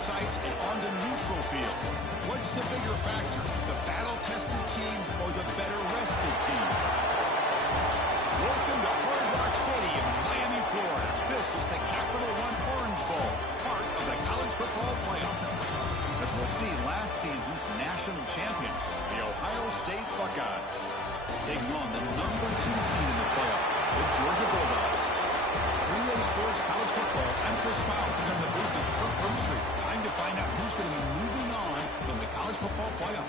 sites and onto neutral fields. What's the bigger factor, the battle-tested team or the better-rested team? Welcome to Hard Rock Stadium, Miami, Florida. This is the Capital One Orange Bowl, part of the college football playoff. As we'll see, last season's national champions, the Ohio State Buckeyes, taking on the number 2 seed in the playoff, the Georgia Bulldogs. Relay Sports College Football, I'm Chris Fowler in the booth at Kirk Street. Time to find out who's going to be moving on from the college football playoff.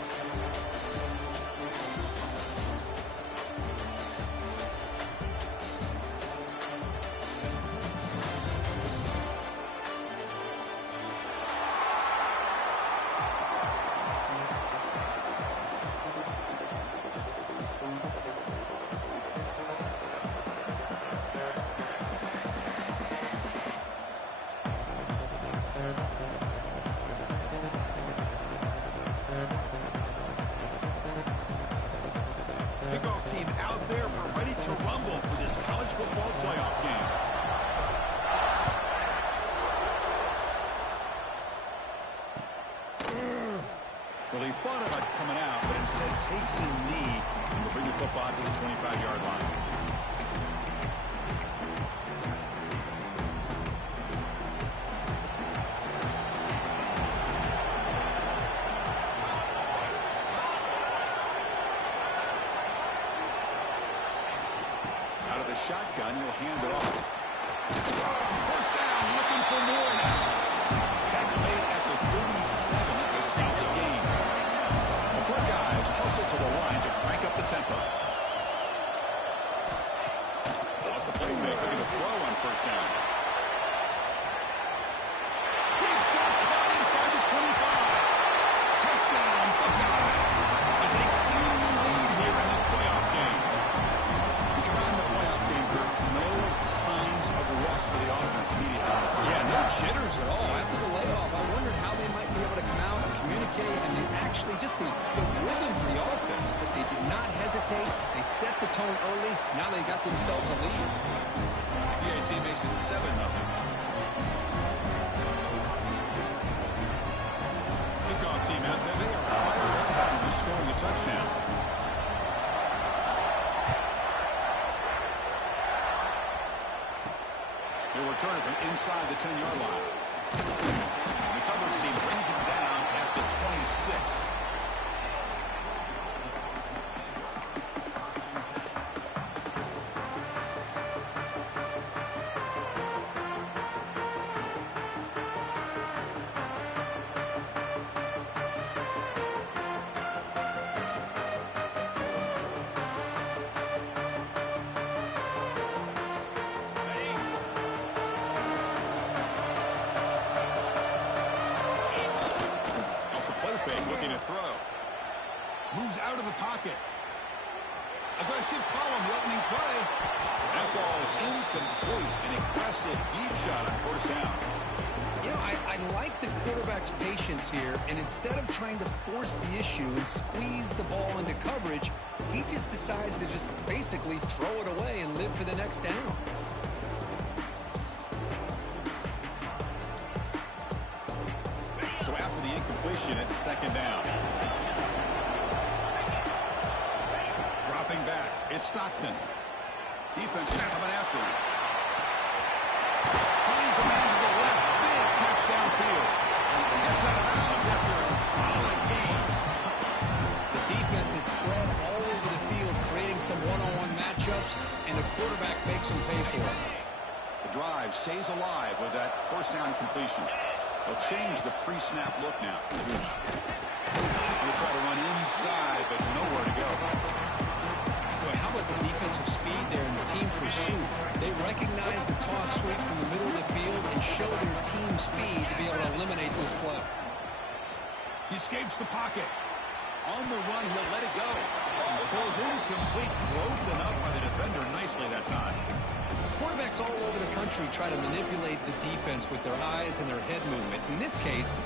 Team out there, we're ready to rumble for this college football playoff game. Well, he thought about coming out, but instead takes a knee and will bring the football to the 25-yard line. The shotgun, he'll hand it off. First down, looking for more now. Tackle made at the 37. It's a solid game. The Buckeyes hustle to the line to crank up the tempo. Off the play fake, looking to throw on first down. Deep shot caught inside the 25. Touchdown, Buckeyes, as they clean the lead here in this playoff game. No signs of rust for the offense immediately. Yeah, no jitters at all. After the layoff, I wondered how they might be able to come out and communicate and actually just the rhythm to the offense. But they did not hesitate. They set the tone early. Now they got themselves a lead. The AT makes it 7-0. Kickoff team out there. They are fired up after scoring a touchdown. Return it from inside the 10-yard line. The coverage team brings him down at the 26. Moves out of the pocket. Aggressive call on the opening play. That ball is incomplete. An aggressive deep shot on first down. You know, I like the quarterback's patience here, and instead of trying to force the issue and squeeze the ball into coverage, he just decides to just basically throw it away and live for the next down. So after the incompletion, it's second down. Dropping back, it's Stockton. Defense is coming after him. Finds a man to the left. Big catch downfield. Gets out of bounds after a solid game. The defense is spread all over the field, creating some one-on-one matchups, and the quarterback makes them pay for it. The drive stays alive with that first down completion. They'll change the pre-snap look now. They'll try to run inside, but nowhere to go. Boy, how about the defensive speed there in the team pursuit? They recognize the toss sweep from the middle of the field and show their team speed to be able to eliminate this play. He escapes the pocket. On the run, he'll let it go. The ball's incomplete, broken up by the defender nicely that time. Quarterbacks all over the country try to manipulate the defense with their eyes and their head movement. In this case,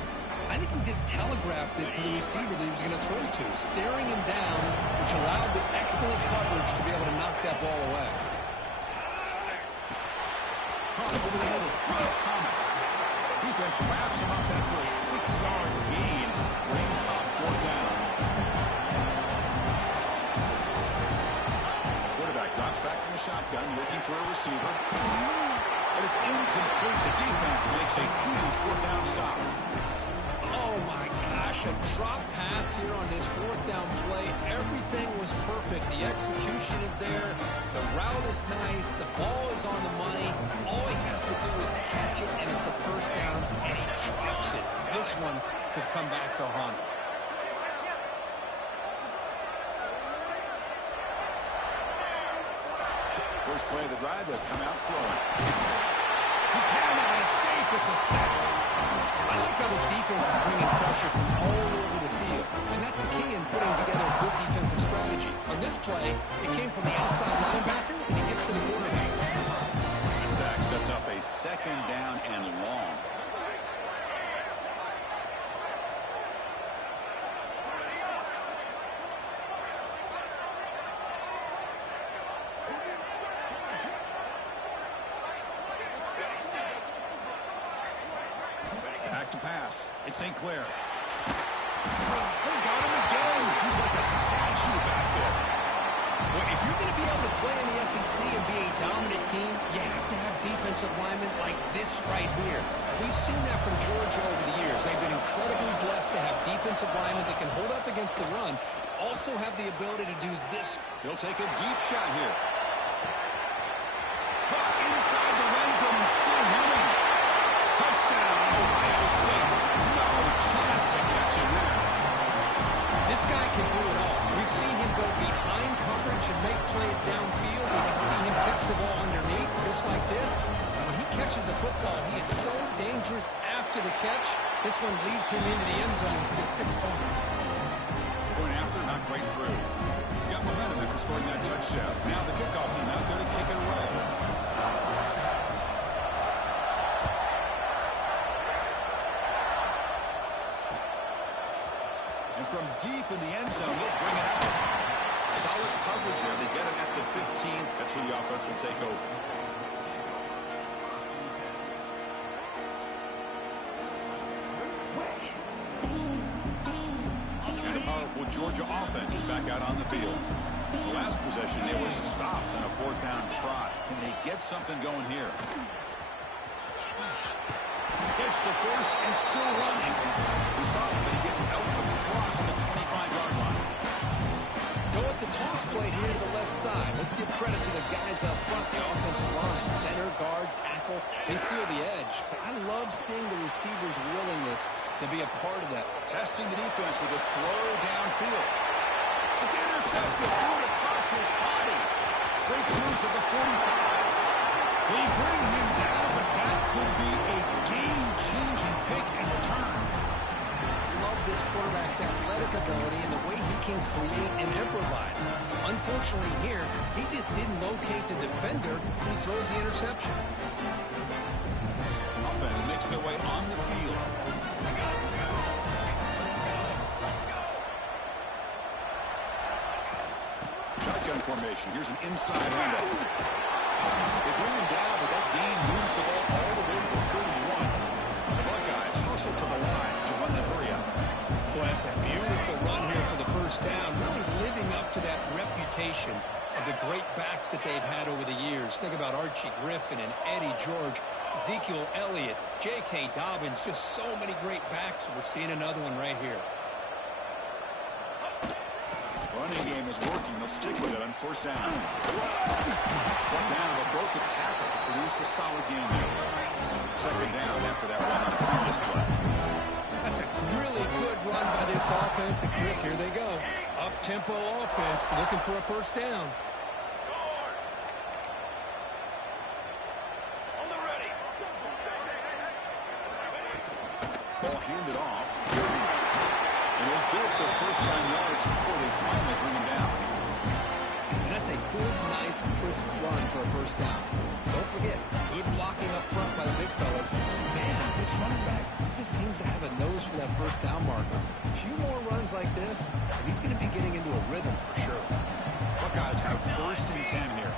I think he just telegraphed it to the receiver that he was going to throw to, staring him down, which allowed the excellent coverage to be able to knock that ball away. Caught over the middle. Runs Thomas. He defense wraps him up after a 6-yard gain. Brings up 4th down. Quarterback drops back from the shotgun, looking for a receiver. But it's incomplete. The defense makes a huge 4th down stop. Oh, my gosh. A drop pass here on this 4th down play. Everything was perfect. The execution is there. The route is nice. The ball is on the money. All he has to do is catch it, and it's a 1st down, and he drops it. This one could come back to haunt him. First play of the drive, they'll come out throwing. He cannot escape. It's a sack. I like how this defense is bringing pressure from all over the field, and that's the key in putting together a good defensive strategy. On this play, it came from the outside linebacker, and he gets to the quarterback. The sack sets up a 2nd down and long. Back to pass. It's St. Clair. They got him again. He's like a statue back there. Well, if you're going to be able to play in the SEC and be a dominant team, you have to have defensive linemen like this right here. We've seen that from Georgia over the years. They've been incredibly blessed to have defensive linemen that can hold up against the run, also have the ability to do this. He'll take a deep shot here. Inside the red zone and still running. Touchdown, Ohio State. No chance to catch him there. This guy can do it all. We've seen him go behind coverage and make plays downfield. We can see him catch the ball underneath, just like this. When he catches a football, he is so dangerous after the catch. This one leads him into the end zone for the 6 points. Point after, not quite through. You got momentum after scoring that touchdown. Now the kickoff team out there to kick it away. And from deep in the end zone, he'll bring it out. Solid coverage there. They get him at the 15. That's where the offense will take over. And a powerful Georgia offense is back out on the field. The last possession, they were stopped on a 4th down trot. Can they get something going here? Gets the first and still running. We saw him, but he gets out across the 25-yard line. Go at the toss play here to the left side. Let's give credit to the guys up front, the offensive line. Center, guard, tackle, they seal the edge. But I love seeing the receivers' willingness to be a part of that. Testing the defense with a throw downfield. It's intercepted. Threw it across his body. Breaks loose at the 45. They bring him down, but that could be a game-changing pick and return. Love this quarterback's athletic ability and the way he can create and improvise. Unfortunately here, he just didn't locate the defender when he throws the interception. Offense makes their way on the field. Shotgun formation. Here's an inside handoff. They bring him down, but that gain moves the ball all the way to the 31. The Buckeyes hustle to the line to run the hurry up. Well, that's a beautiful run here for the 1st down, really living up to that reputation of the great backs that they've had over the years. Think about Archie Griffin and Eddie George, Ezekiel Elliott, J.K. Dobbins, just so many great backs. We're seeing another one right here. Running game is working. They'll stick with it on 1st down. One down, but broke the tackle to produce a solid game there. 2nd down after that run on the previous play. That's a really good run by this offense. And Chris, here they go. Up-tempo offense looking for a 1st down. Ball handed off. And they'll get the 1st-time yards before they finally bring him down. And that's a good, nice, crisp run for a 1st down. Don't forget, good blocking up front by the big fellas. Man, this running back just seems to have a nose for that 1st down marker. A few more runs like this, and he's going to be getting into a rhythm for sure. Buckeyes have 1st and 10 here.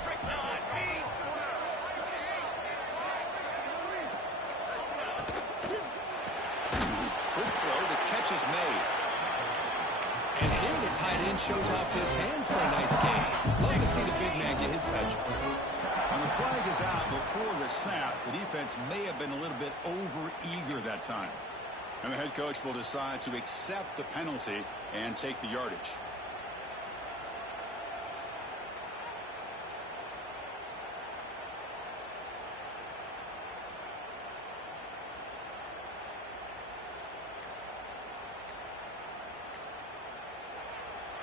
tight end shows off his hands for a nice gain. Love to see the big man get his touch. When the flag is out before the snap, the defense may have been a little bit over-eager that time. And the head coach will decide to accept the penalty and take the yardage.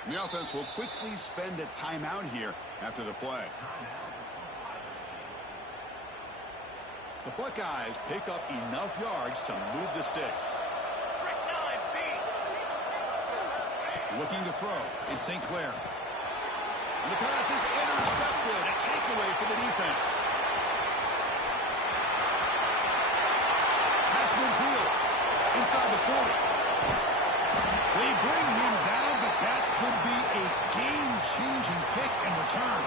The offense will quickly spend a timeout here after the play. The Buckeyes pick up enough yards to move the sticks. Looking to throw. It's St. Clair. And the pass is intercepted. A takeaway for the defense. Pass midfield. Inside the 40. They bring him down, but that could be a game-changing pick and return.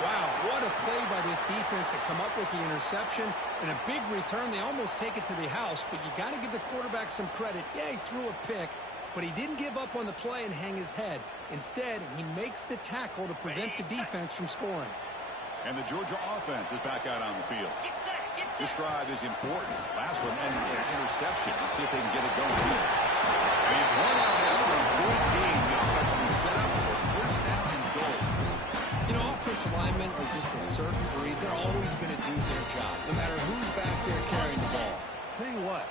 Wow, what a play by this defense to come up with the interception and a big return. They almost take it to the house, but you got to give the quarterback some credit. Yeah, he threw a pick, but he didn't give up on the play and hang his head. Instead, he makes the tackle to prevent the defense from scoring. And the Georgia offense is back out on the field. This drive is important. Last one ended in an interception. Let's see if they can get it going here. And he's run out after a good game. The offense will be set up for first down and goal. You know, offensive linemen are just a certain breed. They're always going to do their job, no matter who's back there carrying the ball. I'll tell you what,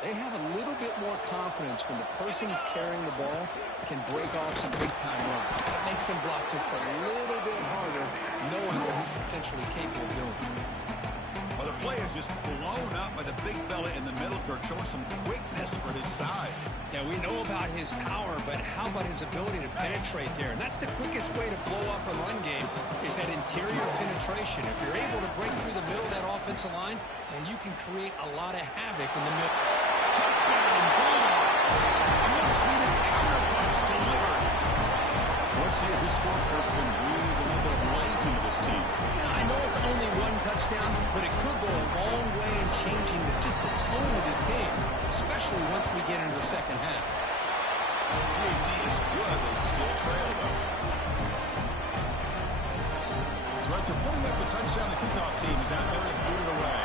they have a little bit more confidence when the person that's carrying the ball can break off some big-time runs. That makes them block just a little bit harder, knowing what he's potentially capable of doing. Well, the play is just blown up by the big fella in the middle, Kirk, showing some quickness for his size. Yeah, we know about his power, but how about his ability to penetrate there? And that's the quickest way to blow up a run game is that interior penetration. If you're able to break through the middle of that offensive line, then you can create a lot of havoc in the middle. Touchdown, Bulldogs! A much-needed counterpunch delivered. Let's see if this score, Kirk, can breathe a little bit of life into this team. Yeah, I know it's only one touchdown, but it could go a long way in changing just the tone of this game, especially once we get into the second half. UNC is good. They still trail, though. So after putting up a touchdown, the kickoff team is out there and boot it away.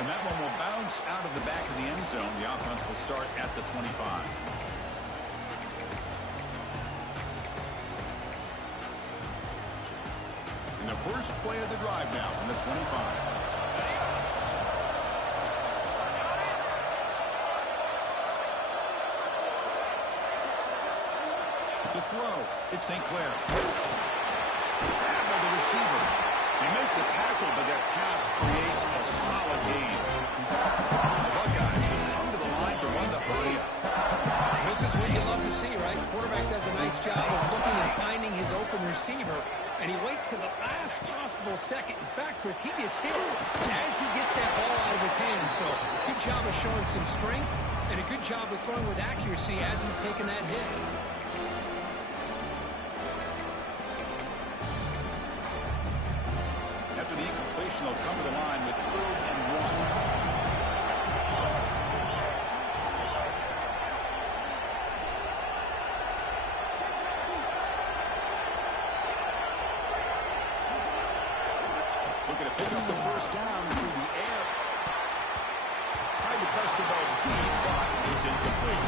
And that one will bounce out of the back of the end zone. The offense will start at the 25. And the first play of the drive now from the 25. To throw, it's St. Clair. Grabbed by the receiver. They make the tackle, but that pass creates a solid gain. The Buckeyes will come to the line to run the hurry up. This is what you love to see, right? Quarterback does a nice job of looking and finding his open receiver, and he waits to the last possible second. In fact, Chris, he gets hit as he gets that ball out of his hands. So good job of showing some strength and a good job of throwing with accuracy as he's taking that hit. After the incompletion, they'll come to the line with 3rd and 1. Looking to pick up the first down through the air. Tried to press the ball deep, but it's incomplete.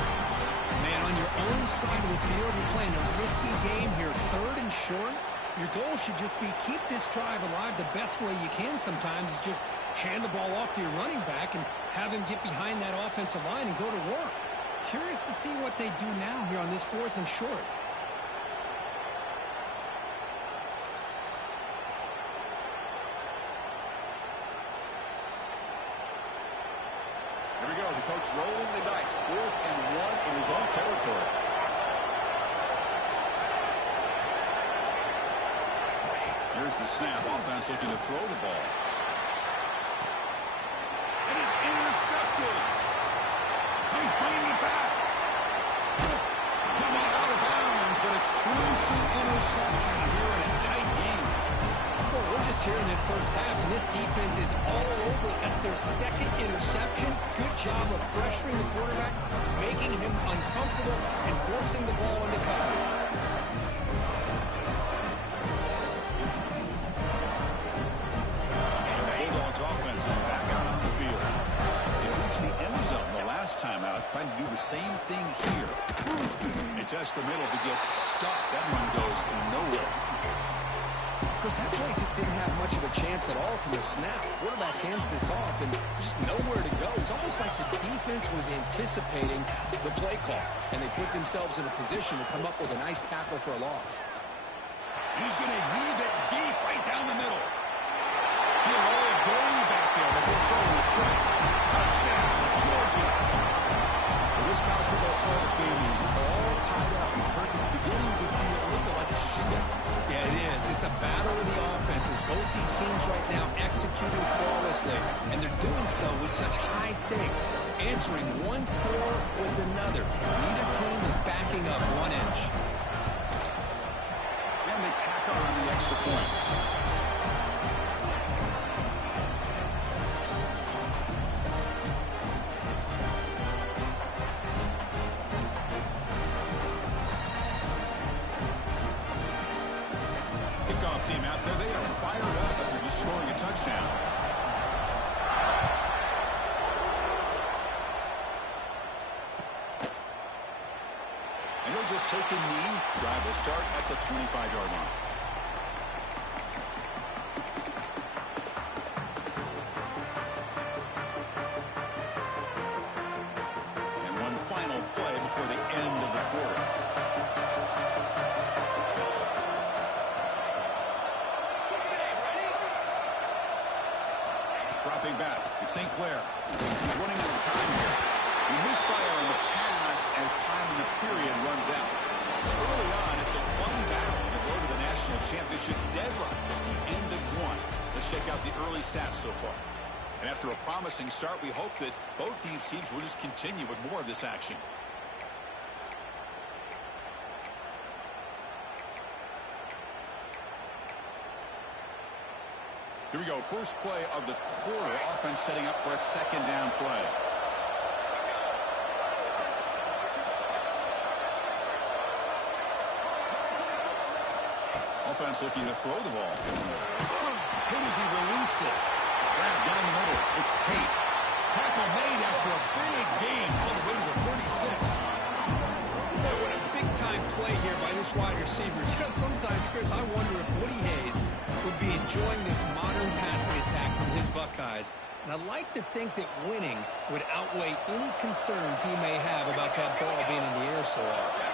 Man, on your own side of the field, you're playing a risky game here. 3rd and short. Your goal should just be keep this drive alive the best way you can sometimes is just hand the ball off to your running back and have him get behind that offensive line and go to work. Curious to see what they do now here on this 4th and short. Here we go. The coach rolling the dice. 4th and 1 in his own territory. Here's the snap. Offense looking to throw the ball. It is intercepted. He's bringing it back. Come on, out of bounds, but a crucial interception here in a tight game. Boy, we're just here in this first half, and this defense is all over it. That's their second interception. Good job of pressuring the quarterback, making him uncomfortable, and forcing the ball into coverage. Bulldogs offense is back out on the field. They reached the end zone the last time out, trying to do the same thing here. They test the middle to get stuck. That one goes nowhere. Chris, that play just didn't have much of a chance at all from the snap. Quarterback hands this off and just nowhere to go. It's almost like the defense was anticipating the play call, and they put themselves in a position to come up with a nice tackle for a loss. He's going to heave it deep right down the middle. He'll roll it day back there before throwing a strike. Touchdown, Georgia. Well, this college football playoff game is all tied up. It's beginning to feel a little bit like a shootout. Yeah, it is. It's a battle of the offenses. Both these teams right now executing flawlessly, and they're doing so with such high stakes, answering one score with another. Neither team is backing up 1 inch. And they tack on the extra point. Kickoff team out there, they are fired up after just scoring a touchdown. And he'll just take a knee. Drive will start at the 25-yard line. And one final play before the end of the quarter. Dropping back, it's St. Clair. He's running out of time here. He misfire on the pass as time in the period runs out. Early on, it's a fun battle to go to the national championship deadline at the end of one. Let's check out the early stats so far. And after a promising start, we hope that both these teams will just continue with more of this action. Here we go. First play of the quarter. Offense setting up for a second down play. Offense looking to throw the ball. Hit as he released it. Grab down the middle. It's Tate. Tackle made after a big gain all the way to the 36. Boy, what a big-time play here by this wide receiver. You know, sometimes, Chris, I wonder if Woody Hayes would be enjoying this modern passing attack from his Buckeyes. And I'd like to think that winning would outweigh any concerns he may have about that ball being in the air so often.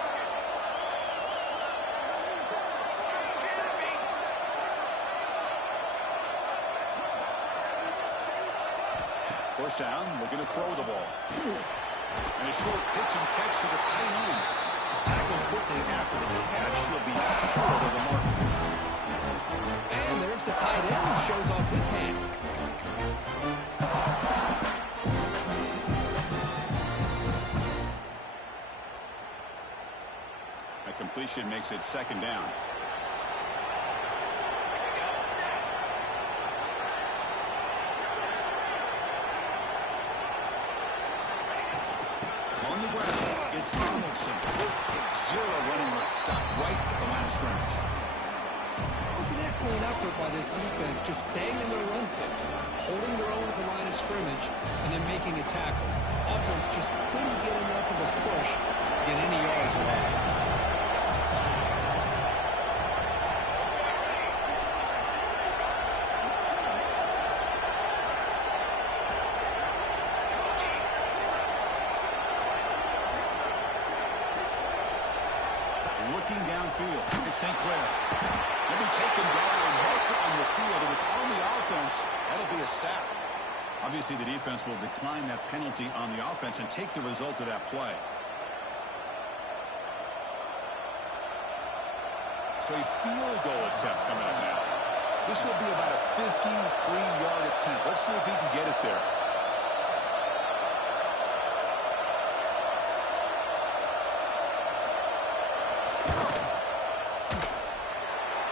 First down, looking to throw the ball. And a short pitch and catch to the tight end. Tackled quickly after the catch. He'll be short of the mark. And there's the tight end who shows off his hands. A completion makes it second down. On the ground, it's Donaldson. Zero running room. Stopped right at the line of scrimmage. It was an excellent effort by this defense, just staying in their run fix, holding their own at the line of scrimmage, and then making a tackle. Offense just couldn't get enough of a push to get any yards at all. Looking downfield, it's St. Clair. He'll be taken down and marker on the field. If it's on the offense, that'll be a sack. Obviously, the defense will decline that penalty on the offense and take the result of that play. So a field goal attempt coming up now. This will be about a 53-yard attempt. Let's see if he can get it there.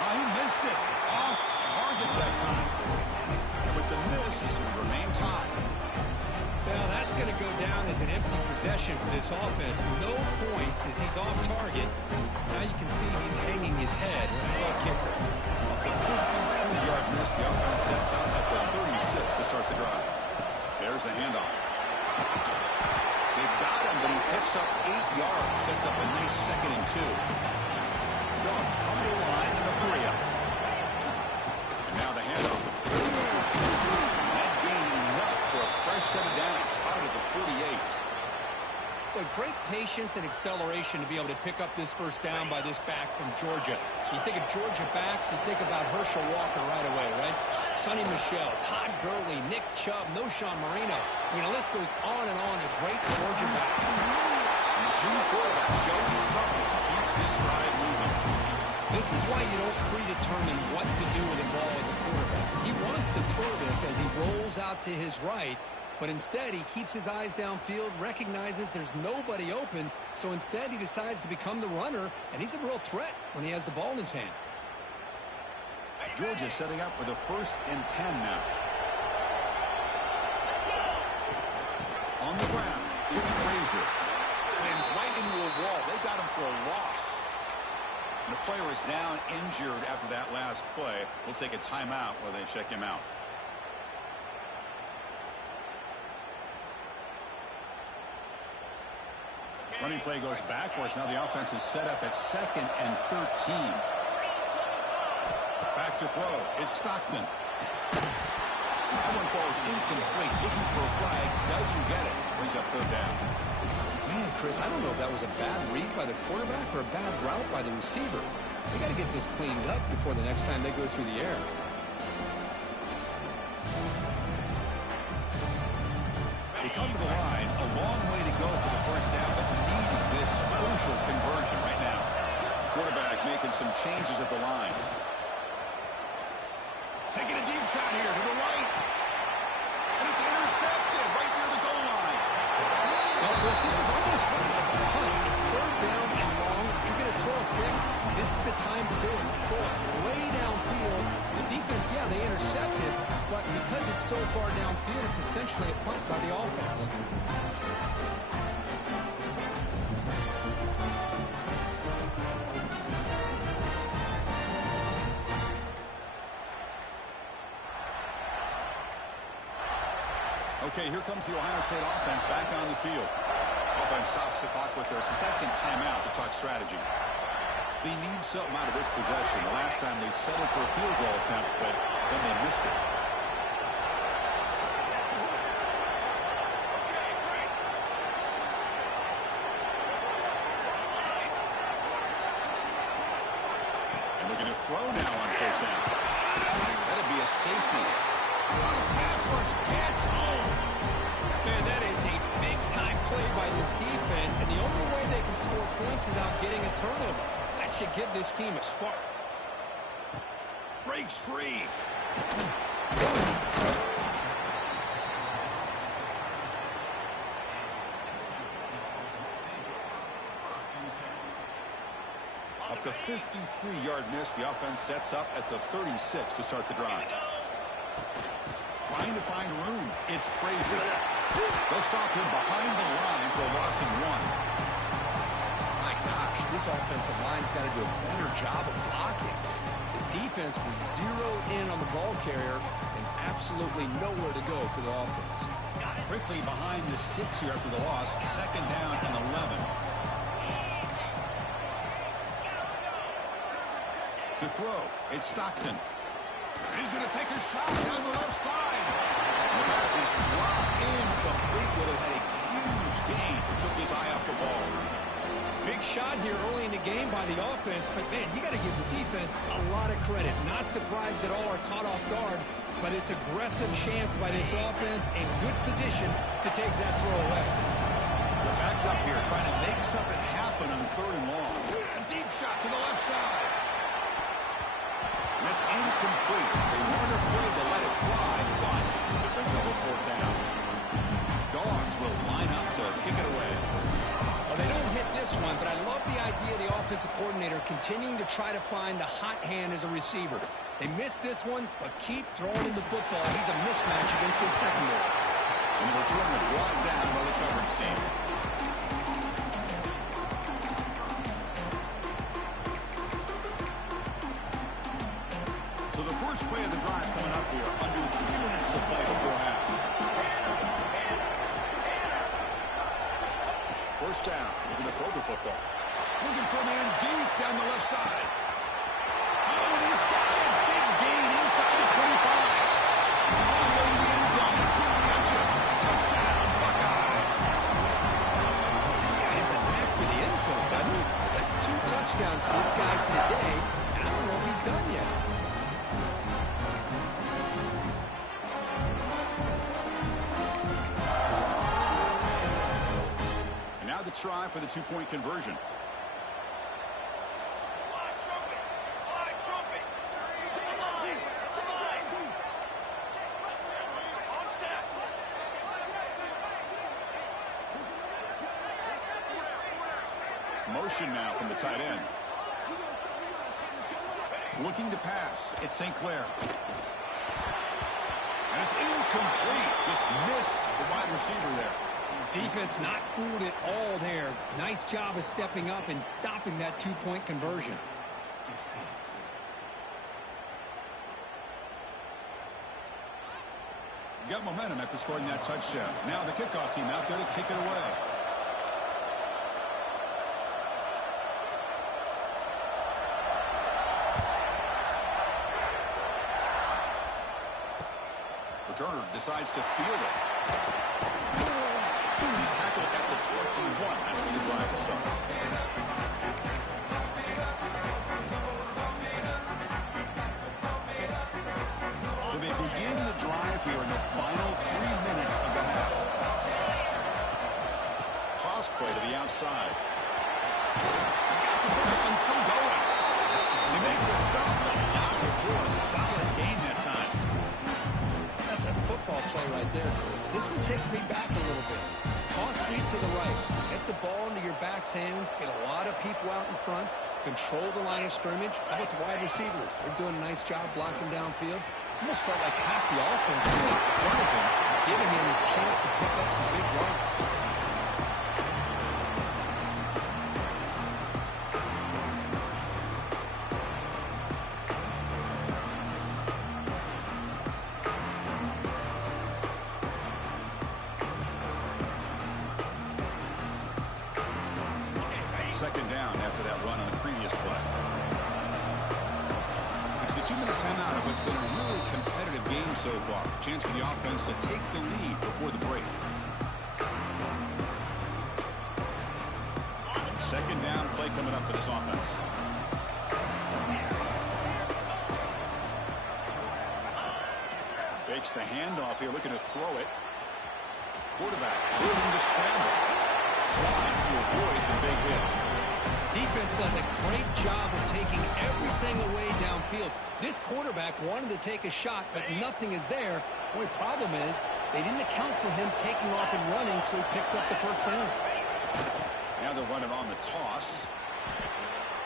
He missed it. Off target passion for this offense. No points as he's off target. Now you can see he's hanging his head. What a kicker. Off the 53-yard miss, the offense sets up at the 36 to start the drive. There's the handoff. They've got him, but he picks up 8 yards. Sets up a nice 2nd and 2. Dogs come to the line in a hurry up. And now the handoff. That gain enough for a fresh set of downs. Spotted at the 48. But great patience and acceleration to be able to pick up this first down by this back from Georgia. You think of Georgia backs, you think about Herschel Walker right away, right? Sonny Michel, Todd Gurley, Nick Chubb, Noshawn Marino. I mean, the list goes on and on of great Georgia backs. And the junior quarterback shows his toughness, keeps this drive moving. This is why you don't predetermine what to do with the ball as a quarterback. He wants to throw this as he rolls out to his right, but instead he keeps his eyes downfield, recognizes there's nobody open, so instead he decides to become the runner, and he's a real threat when he has the ball in his hands. Georgia setting up with a 1st and 10 now. On the ground, it's Frazier. Slams right into a wall. They got him for a loss. And the player is down, injured after that last play. We'll take a timeout while they check him out. Running play goes backwards. Now the offense is set up at 2nd and 13. Back to throw. It's Stockton. That one falls incomplete. Looking for a flag. Doesn't get it. Brings up 3rd down. Man, Chris, I don't know if that was a bad read by the quarterback or a bad route by the receiver. They got to get this cleaned up before the next time they go through the air. They come to the line. A long way to go for the first down, but needing this crucial conversion right now. Quarterback making some changes at the line. Taking a deep shot here to the right. And it's intercepted right near the goal line. Well, Chris, this is almost really like a punt. It's 3rd down and long. If you're going to throw a pick, this is the time to do it. Throw it way downfield. The defense, yeah, they intercepted, but because it's so far downfield, it's essentially a punt by the offense. Okay, here comes the Ohio State offense back on the field. Offense stops the clock with their 2nd timeout to talk strategy. They need something out of this possession. The last time they settled for a field goal attempt, but then they missed it. And looking to throw now on 1st down. That'll be a safety. Pass rush gets home. Man, that is a big-time play by this defense, and the only way they can score points without getting a turnover. That should give this team a spark. Breaks free. Up the 53-yard miss, the offense sets up at the 36 to start the drive. Trying to find room. It's Frazier. They'll stop him behind the line for a loss of 1. My gosh, this offensive line's got to do a better job of blocking. The defense was zeroed in on the ball carrier and absolutely nowhere to go for the offense. Quickly behind the sticks here after the loss. 2nd down and 11. To throw, it's Stockton. He's going to take a shot down the left side. The pass is dropped incomplete. Would have had a huge gain. Took his eye off the ball. Big shot here early in the game by the offense, but man, you got to give the defense a lot of credit. Not surprised at all or caught off guard, but it's aggressive chance by this offense and good position to take that throw away. They're backed up here trying to make something happen on 3rd and long. A deep shot to the left side. That's incomplete. They weren't afraid to let it fly, but it brings up a 4th down. Dogs will line up to kick it away. Well, they don't hit this one, but I love the idea of the offensive coordinator continuing to try to find the hot hand as a receiver. They missed this one, but keep throwing him the football. He's a mismatch against his secondary. And the return is brought down by the coverage team. First play of the drive coming up here. Under 3 minutes to play before half. First down. Looking to throw the football. Looking for a man deep down the left side. Oh, and he's got it. Big gain inside the 25. All the way to the end zone. He couldn't catch it. Touchdown, Buckeyes. This guy has a knack for the end zone, doesn't he? That's 2 touchdowns for this guy today. I don't know if he's done yet. And now the try for the 2-point conversion. Motion now from the tight end. Looking to pass. It's St. Clair. And it's incomplete. Just missed the wide receiver there. Defense not fooled at all there. Nice job of stepping up and stopping that 2-point conversion. Got momentum after scoring that touchdown. Now the kickoff team out there to kick it away. Returner decides to field it. He's tackled at the 21. That's where the drive will start. So they begin the drive here in the final 3 minutes of the half. Toss play to the outside. He's got the first and still going. They make the stop, but not before a solid gain that time. That's a football play right there, Chris. This one takes me back a little bit. Toss sweep to the right. Get the ball into your back's hands. Get a lot of people out in front. Control the line of scrimmage. How about the wide receivers? They're doing a nice job blocking downfield. Almost felt like half the offense was out in front of him, giving him a chance to pick up some big yards. Second down after that run on the previous play. It's the 2-minute timeout of what's been a really competitive game so far. Chance for the offense to take the lead before the break. Second down play coming up for this offense. Fakes the handoff here, looking to throw it. Quarterback looking to scramble. Slides to avoid the big hit. Defense does a great job of taking everything away downfield. This quarterback wanted to take a shot, but nothing is there. The only problem is they didn't account for him taking off and running, so he picks up the first down. Now they're running on the toss.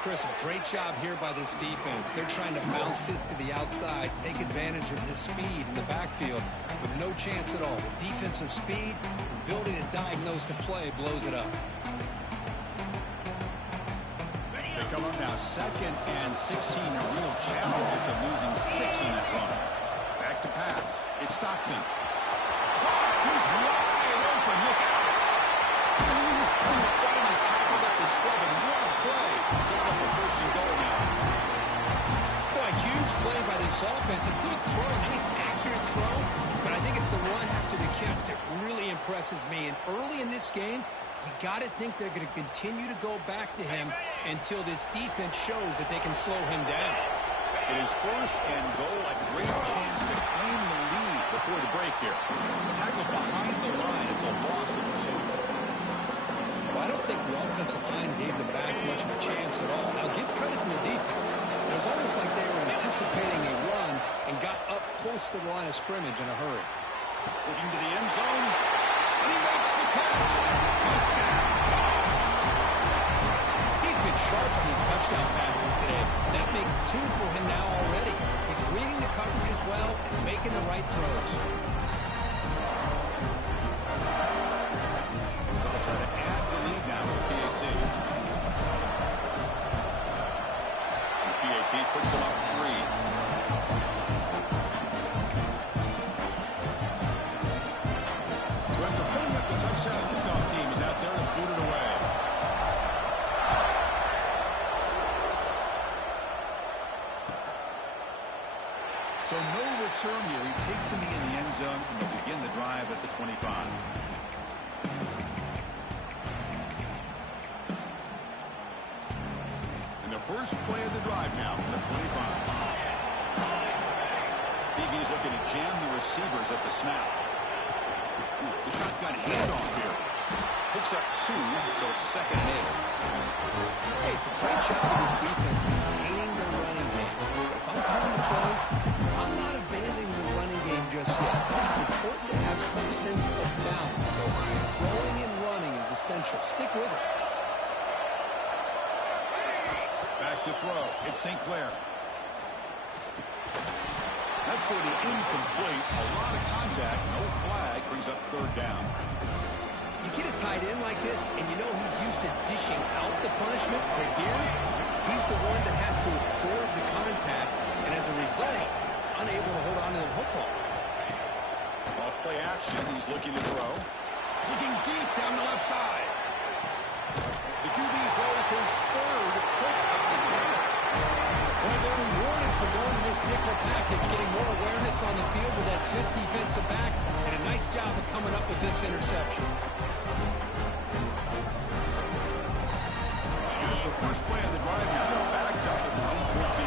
Chris, great job here by this defense. They're trying to bounce this to the outside, take advantage of his speed in the backfield, with no chance at all. The defensive speed, ability to diagnose the play, blows it up. They come up now 2nd and 16, a real challenge after losing 6 in that run. Back to pass. It's Stockton. He's wide open. Look out. Finally tackled at the 7. What a play. Sets up a first and goal now. Boy, a huge play by this offense. A good throw, a nice accurate throw. But I think it's the run after the catch that really impresses me. And early in this game, you got to think they're going to continue to go back to him until this defense shows that they can slow him down. It is first and goal. A great chance to claim the lead before the break here. Tackled behind the line. It's a loss of 2. Well, I don't think the offensive line gave the back much of a chance at all. Now, give credit to the defense. It was almost like they were anticipating a run and got up close to the line of scrimmage in a hurry. Looking to the end zone. And he makes the catch. Touchdown. He's been sharp on his touchdown passes today. That makes 2 for him now already. He's reading the coverage as well and making the right throws. They'll try to add the lead now with PAT. And PAT puts him up 3. So no return here. He takes him in the end zone, and they'll begin the drive at the 25. And the first play of the drive now from the 25. DB's looking to jam the receivers at the snap. The shotgun handoff here. Picks up 2, so it's 2nd and 8. Hey, it's a great job of this defense maintaining their running game. But if I'm calling the plays, I'm not abandoning the running game just yet. It's important to have some sense of balance, so throwing and running is essential. Stick with it. Back to throw. It's St. Clair. That's going to be incomplete. A lot of contact. No flag. Brings up 3rd down. You get a tight end like this, and you know he's used to dishing out the punishment. But here, he's the one that has to absorb the contact, and as a result, he's unable to hold on to the football. Off play action. He's looking to throw. Looking deep down the left side. The QB throws his 3rd quick up the middle. Well, they're rewarded for going to this nickel package, getting more awareness on the field with that 5th defensive back, and a nice job of coming up with this interception. Here's the first play of the drive now. Backed up at their own 14.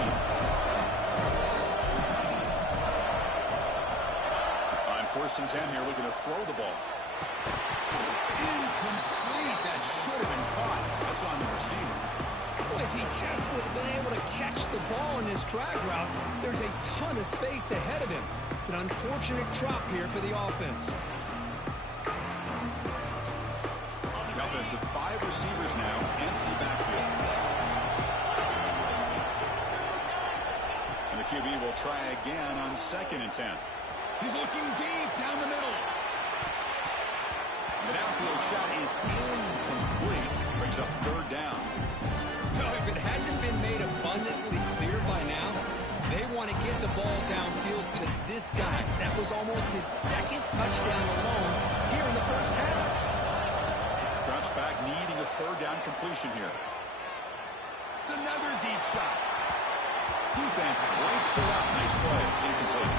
On 1st and 10 here, looking to throw the ball. Incomplete. That should have been caught. That's on the receiver. Well, if he just would have been able to catch the ball in this drag route, there's a ton of space ahead of him. It's an unfortunate drop here for the offense. The offense with 5 receivers now, empty backfield. And the QB will try again on 2nd and 10. He's looking deep down the middle. The downfield shot is incomplete. Brings up 3rd down. No, if it hasn't been made abundantly clear by now, they want to get the ball downfield to this guy. That was almost his 2nd touchdown alone here in the first half. Drops back, needing a 3rd down completion here. It's another deep shot. Defense breaks it up. Nice play. Incomplete.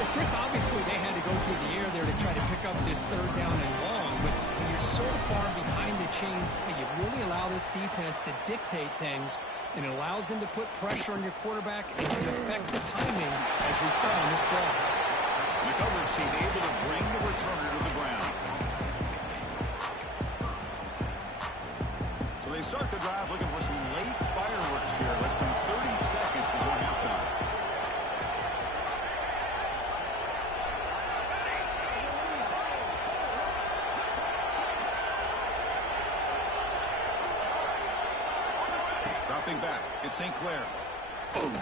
Well, Chris, obviously they had to go through the air there to try to pick up this 3rd down and long, but when you're so far behind the chains, you really allow this defense to dictate things, and it allows them to put pressure on your quarterback and can affect the timing, as we saw on this play. The coverage team able to bring the returner to the ground. So they start the drive looking for some late fireworks here, less than 30 seconds before halftime. Dropping back, it's St. Clair. Boom.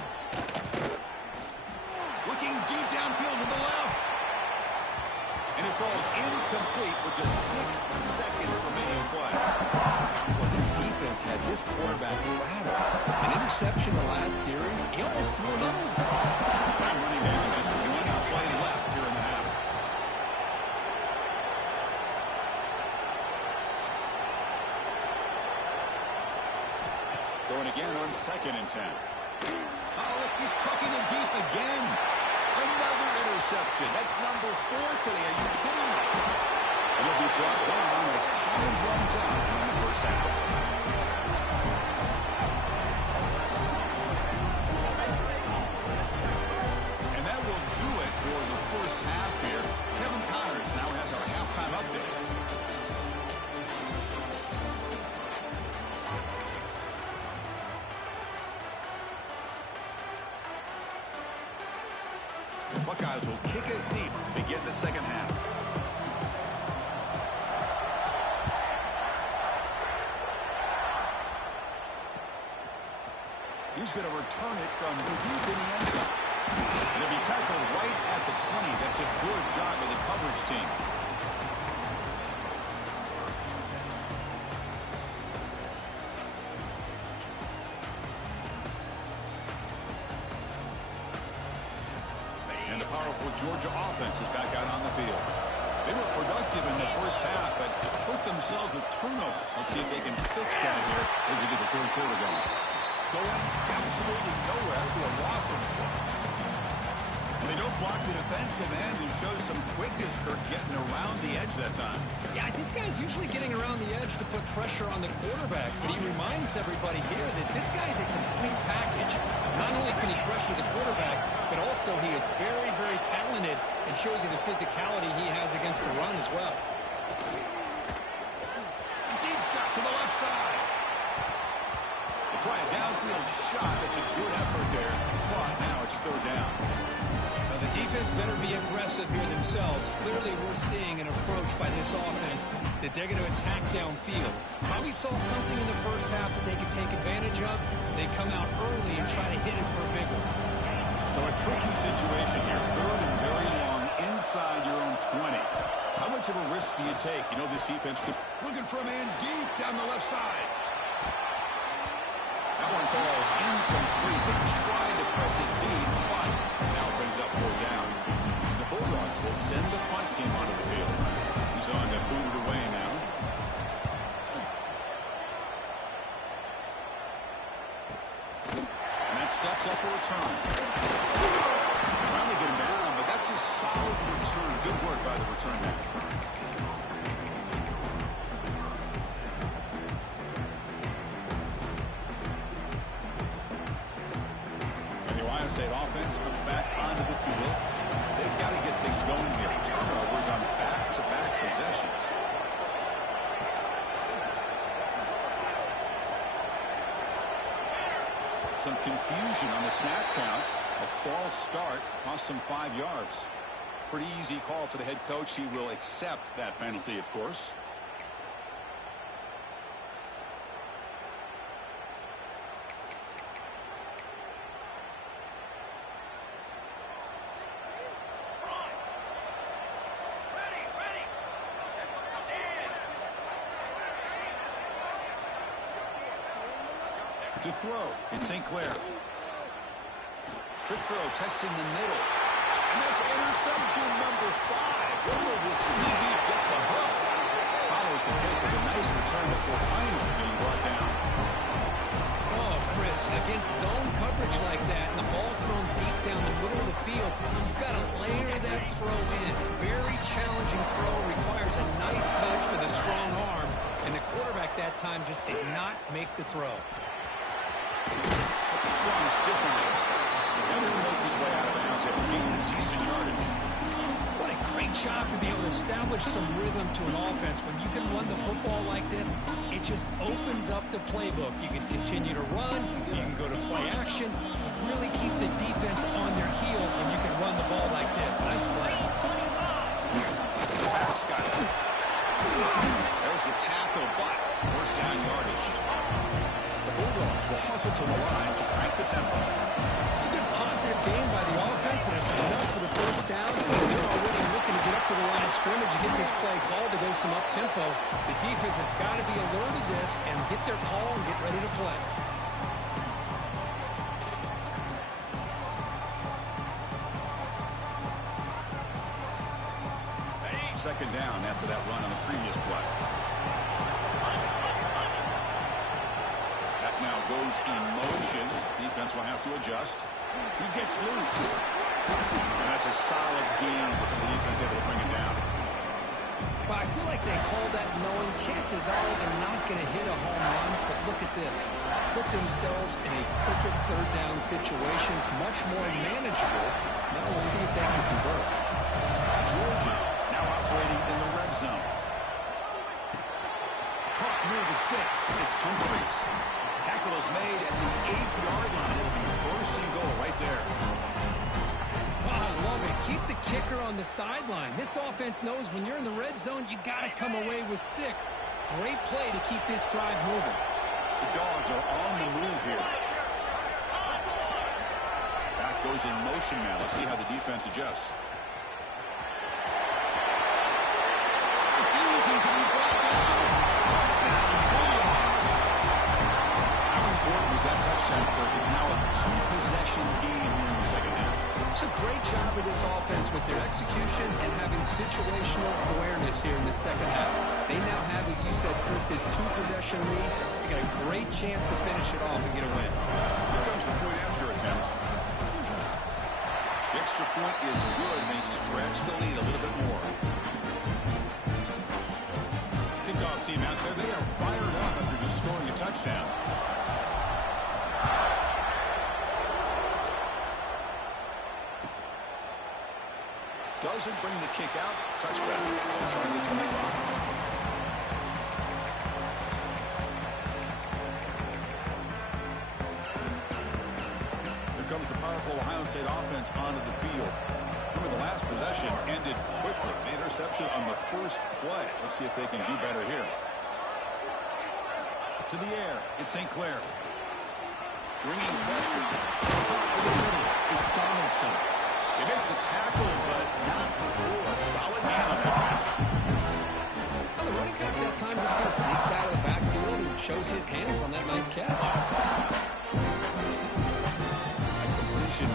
Looking deep downfield to the left. And it falls incomplete with just 6 seconds remaining to play. Well, this defense has this quarterback rattled. An interception the last series, he almost threw it in. Time running down, just 1 play left here in the half. Going again on 2nd and 10. Oh, look, he's trucking it deep again. Another interception. That's number 4 today. Are you kidding me? And he'll be brought down as time runs out in the first half. And that will do it for the first half here. Kevin Connors now has our halftime update. Buckeyes will kick it deep to begin the second half. He's going to return it from deep in the end zone. And it'll be tackled right at the 20. That's a good job of the coverage team. And the powerful Georgia offense is back out on the field. They were productive in the first half, but hurt themselves with turnovers. Let's see if they can fix that here as we get the third quarter going. Going absolutely nowhere to a loss in the quarter. They don't block the defensive end and show some quickness, Kirk, getting around the edge that time. Yeah, this guy's usually getting around the edge to put pressure on the quarterback, but he reminds everybody here that this guy's a complete package. Not only can he pressure the quarterback, but also he is very, very talented and shows you the physicality he has against the run as well. Deep shot to the left side. They try a downfield shot. That's a good effort there, but now it's third down. Now, the defense better be aggressive here themselves. Clearly, we're seeing an approach by this offense that they're going to attack downfield. Probably saw something in the first half that they could take advantage of. They come out early and try to hit it for a big one. So a tricky situation here. Third and very long inside your own 20. How much of a risk do you take? You know this defense could... Looking for a man deep down the left side. That one falls incomplete. They tried to press it deep, but now brings up fourth down. The Bulldogs will send the punt team onto the field. He's on to boot it away now. And that sets up a return. Finally get him down, but that's a solid return. Good work by the return man. State offense comes back onto the field. They've got to get things going here. Turnovers on back-to-back possessions. Some confusion on the snap count. A false start cost them 5 yards. Pretty easy call for the head coach. He will accept that penalty, of course. To throw, it's St. Clair. Quick throw, testing the middle. And that's interception number 5. Where will this DB get the hook? Follows the pick with a nice return before finally being brought down. Oh, Chris, against zone coverage like that and the ball thrown deep down the middle of the field, you've got to layer that throw in. Very challenging throw, requires a nice touch with a strong arm, and the quarterback that time just did not make the throw. That's a strong stiffener. And he'll make his way out of bounds after gaining decent yardage. What a great job to be able to establish some rhythm to an offense. When you can run the football like this, it just opens up the playbook. You can continue to run, you can go to play action, and really keep the defense on their heels when you can run the ball like this. Nice play. Packs got it. There's the tackle, but first down yardage. Bulldogs will hustle to the line to crank the tempo. It's a good positive game by the offense, and it's enough for the first down. They're already looking to get up to the line of scrimmage and get this play called to go some up-tempo. The defense has got to be alert of this and get their call and get ready to play. Second down after that run on the previous play. Now goes in motion. Defense will have to adjust. He gets loose. And that's a solid gain before the defense able to bring him down. Well, I feel like they called that knowing chances are they're not going to hit a home run. But look at this. Put themselves in a perfect third down situation. It's much more manageable. Now we'll see if they can convert. Georgia now operating in the red zone. Caught near the sticks. It's Humphries. Tackle is made at the 8-yard line. It'll be first and goal right there. Oh, I love it. Keep the kicker on the sideline. This offense knows when you're in the red zone, you got to come away with 6. Great play to keep this drive moving. The Dogs are on the move here. Back goes in motion now. Let's see how the defense adjusts. Refusing to be brought down. Touchdown, Bulldogs. How important was that touchdown, Kirk? It's now a 2-possession game here in the second half. It's a great job with this offense with their execution and having situational awareness here in the second half. They now have, as you said, Chris, this 2-possession lead. They got a great chance to finish it off and get a win. Here comes the point after attempt. The extra point is good, and they stretch the lead a little bit more. Kickoff team out there, they are fired up after just scoring a touchdown. Doesn't bring the kick out. Touchback. Starting the 25. Comes the powerful Ohio State offense onto the field. Remember, the last possession ended quickly. An interception on the first play. Let's see if they can do better here. To the air. It's St. Clair. Bringing pressure. Over the middle. It's Donaldson. They make the tackle, but not before a solid hand on the pass. Well, the running back that time just kind of sneaks out of the backfield and shows his hands on that nice catch.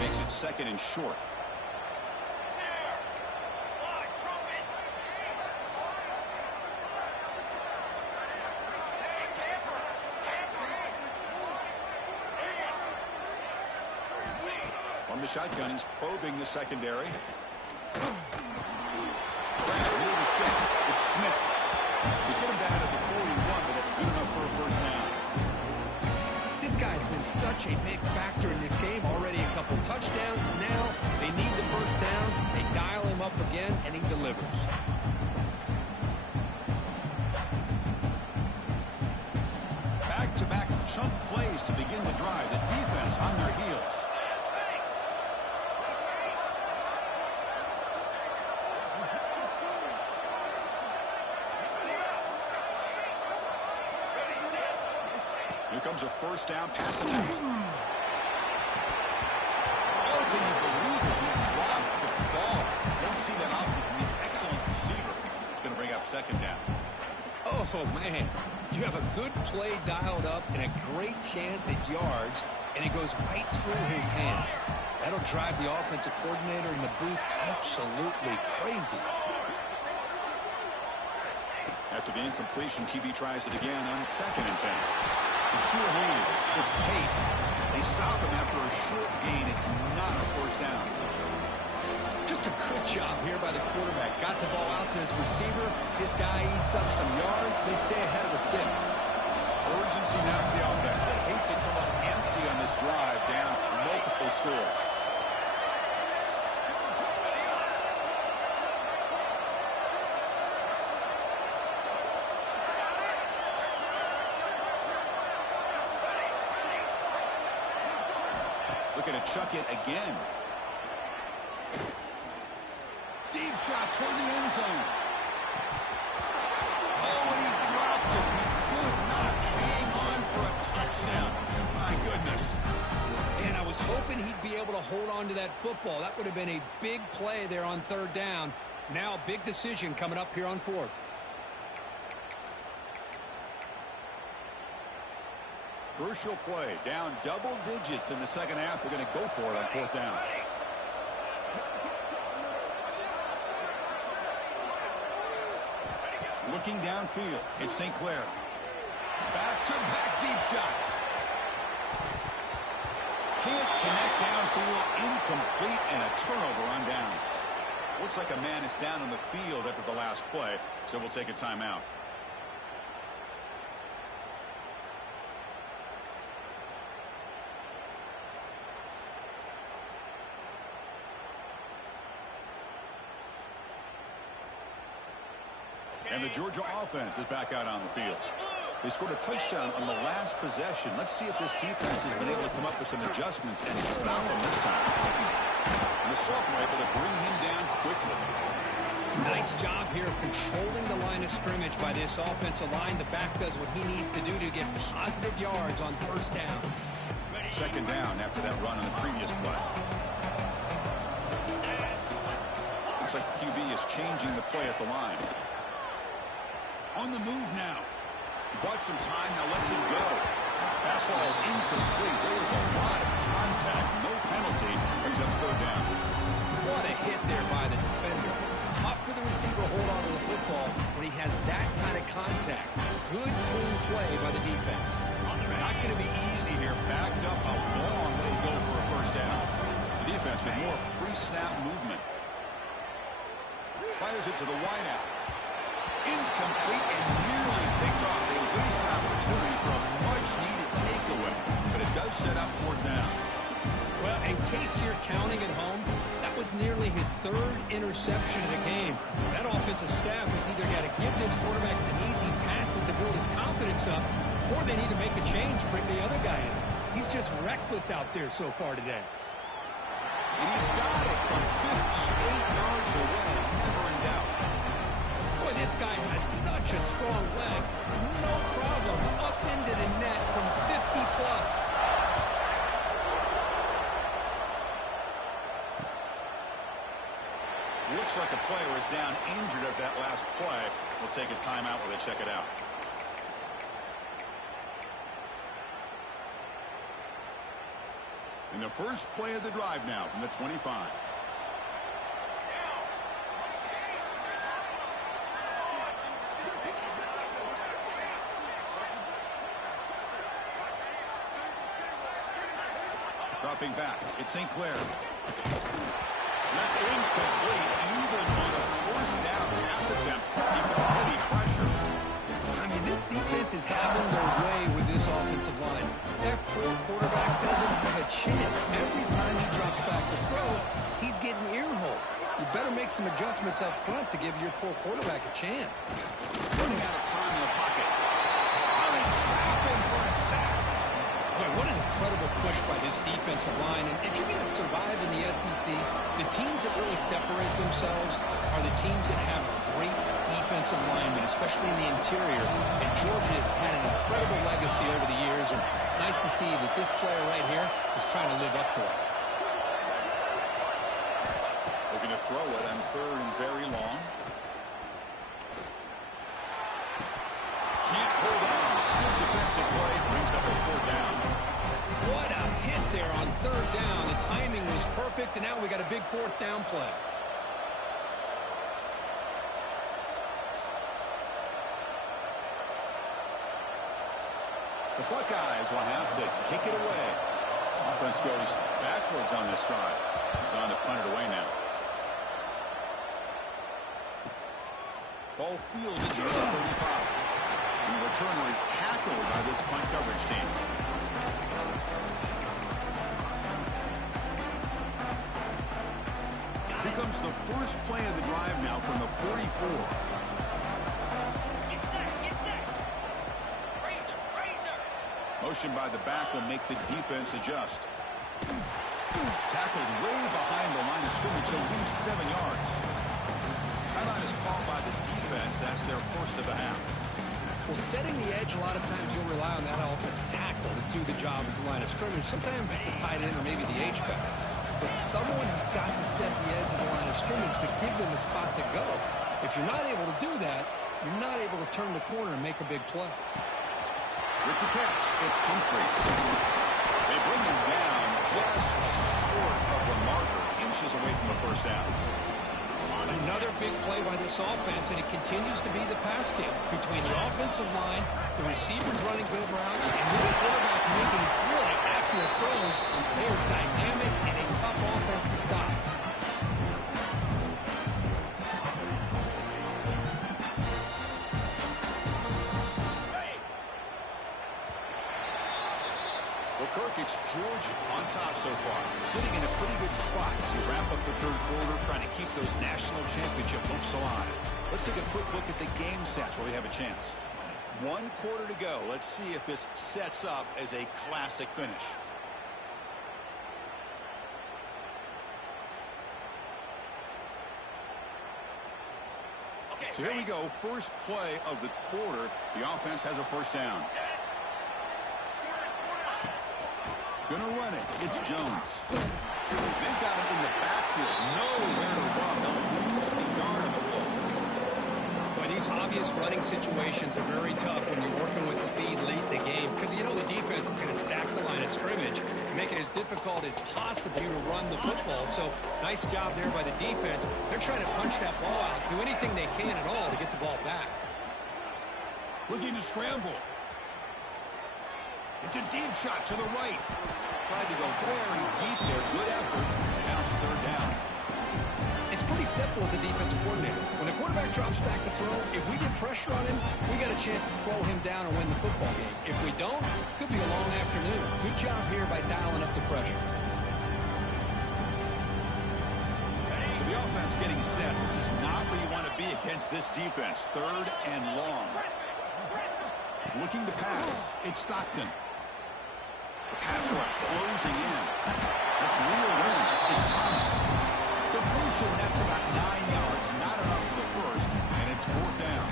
Makes it second and short. On the shotgun, he's probing the secondary. Near the sticks. It's Smith. They get him down at the 41, but that's good enough for a first down. This guy's been such a big factor in this game. Already a couple touchdowns. Now they need the first down. They dial him up again, and he delivers. Back-to-back chunk plays to begin the drive. The defense on their heels. Here comes a first down pass attempt. Oh, can you believe it? He dropped the ball. Don't see that often from this excellent receiver. It's going to bring up second down. Oh, man. You have a good play dialed up and a great chance at yards, and it goes right through his hands. That'll drive the offensive coordinator in the booth absolutely crazy. After the incompletion, QB tries it again on second and 10. Sure hands. It's Tate. They stop him after a short gain. It's not a first down. Just a good job here by the quarterback. Got the ball out to his receiver. This guy eats up some yards. They stay ahead of the sticks. Urgency now for the offense. They hate to come up empty on this drive, down multiple scores. Looking to chuck it again. Deep shot toward the end zone. Oh, and he dropped it. He could not hang on for a touchdown. My goodness. And I was hoping he'd be able to hold on to that football. That would have been a big play there on third down. Now a big decision coming up here on fourth. Crucial play. Down double digits in the second half. They're going to go for it on fourth down. Looking downfield. It's St. Clair. Back-to-back deep shots. Can't connect downfield. Incomplete and a turnover on downs. Looks like a man is down on the field after the last play, so we'll take a timeout. And the Georgia offense is back out on the field. They scored a touchdown on the last possession. Let's see if this defense has been able to come up with some adjustments and stop him this time. And the sophomore able to bring him down quickly. Nice job here of controlling the line of scrimmage by this offensive line. The back does what he needs to do to get positive yards on first down. Second down after that run on the previous play. Looks like the QB is changing the play at the line. On the move now. Bought some time, now lets him go. Pass ball is incomplete. There was a lot of contact. No penalty. Brings up third down. What a hit there by the defender. Tough for the receiver to hold on to the football when he has that kind of contact. Good, clean play by the defense. Not going to be easy here. Backed up a long way to go for a first down. The defense with more snap movement. Fires it to the wideout. Incomplete and nearly picked off. They waste an opportunity for a much-needed takeaway, but it does set up fourth down. Well, in case you're counting at home, that was nearly his third interception of the game. That offensive staff has either got to give this quarterback some easy passes to build his confidence up, or they need to make a change, bring the other guy in. He's just reckless out there so far today. And he's got it from 58 yards away, never in doubt. Boy, this guy has such a strong leg. No problem. Up into the net from 50+. Looks like a player is down injured at that last play. We'll take a timeout while they check it out. In the first play of the drive now from the 25. Dropping back, it's St. Clair. That's incomplete, even on a forced down pass attempt. He felt heavy pressure. I mean, this defense is having their way with this offensive line. That poor quarterback doesn't have a chance. Every time he drops back to throw, he's getting ear-hole. You better make some adjustments up front to give your poor quarterback a chance. Running out of time in the pocket. Really trapping for a sack. Boy, what an incredible push by this defensive line. And if you're going to survive in the SEC, the teams that really separate themselves are the teams that have great defensive linemen, especially in the interior. And Georgia has had an incredible legacy over the years, and it's nice to see that this player right here is trying to live up to it. Looking to throw it on third and very long. Can't hold on. Good defensive play brings up a fourth down. What a hit there on third down. The timing was perfect, and now we got a big fourth down play. The Buckeyes will have to kick it away. Offense goes backwards on this drive. It's on to punt it away now. Ball fielded near the 35. And the returner is tackled by this punt coverage team. Here comes the first play of the drive now from the 44. Motion by the back will make the defense adjust. Tackled way behind the line of scrimmage. He'll lose 7 yards. Timeout is called by the defense. That's their first of the half. Well, setting the edge, a lot of times you'll rely on that offensive tackle to do the job at the line of scrimmage. Sometimes it's a tight end or maybe the H-back. But someone has got to set the edge of the line of scrimmage to give them a spot to go. If you're not able to do that, you're not able to turn the corner and make a big play. With the catch, it's Humphries. They bring him down just short of the marker, inches away from the first down. Another big play by this offense, and it continues to be the pass game between the offensive line, the receivers running good routes, and this quarterback making really accurate throws. They are dynamic and a tough offense to stop. Kirk, it's Georgia on top so far, sitting in a pretty good spot as we wrap up the third quarter, trying to keep those national championship hopes alive. Let's take a quick look at the game stats while we have a chance. 1 quarter to go. Let's see if this sets up as a classic finish. So here we go. First play of the quarter. The offense has a first down. Gonna run it. It's Jones. They've got him in the backfield. Nowhere to run. They'll lose a yard of the ball. But these obvious running situations are very tough when you're working with the lead late in the game, because you know the defense is going to stack the line of scrimmage, make it as difficult as possible to run the football. So nice job there by the defense. They're trying to punch that ball out, do anything they can at all to get the ball back. Looking to scramble. It's a deep shot to the right. Tried to go very deep there. Good effort. Now it's third down. pretty simple as a defensive coordinator. When the quarterback drops back to throw, if we get pressure on him, we got a chance to slow him down and win the football game. If we don't, could be a long afternoon. Good job here by dialing up the pressure. So the offense getting set. This is not where you want to be against this defense. 3rd and long. Looking to pass. It's Stockton. The pass rush closing in. That's reeled in. It's Thomas. Completion, that's about 9 yards. Not enough for the first, and it's 4th down.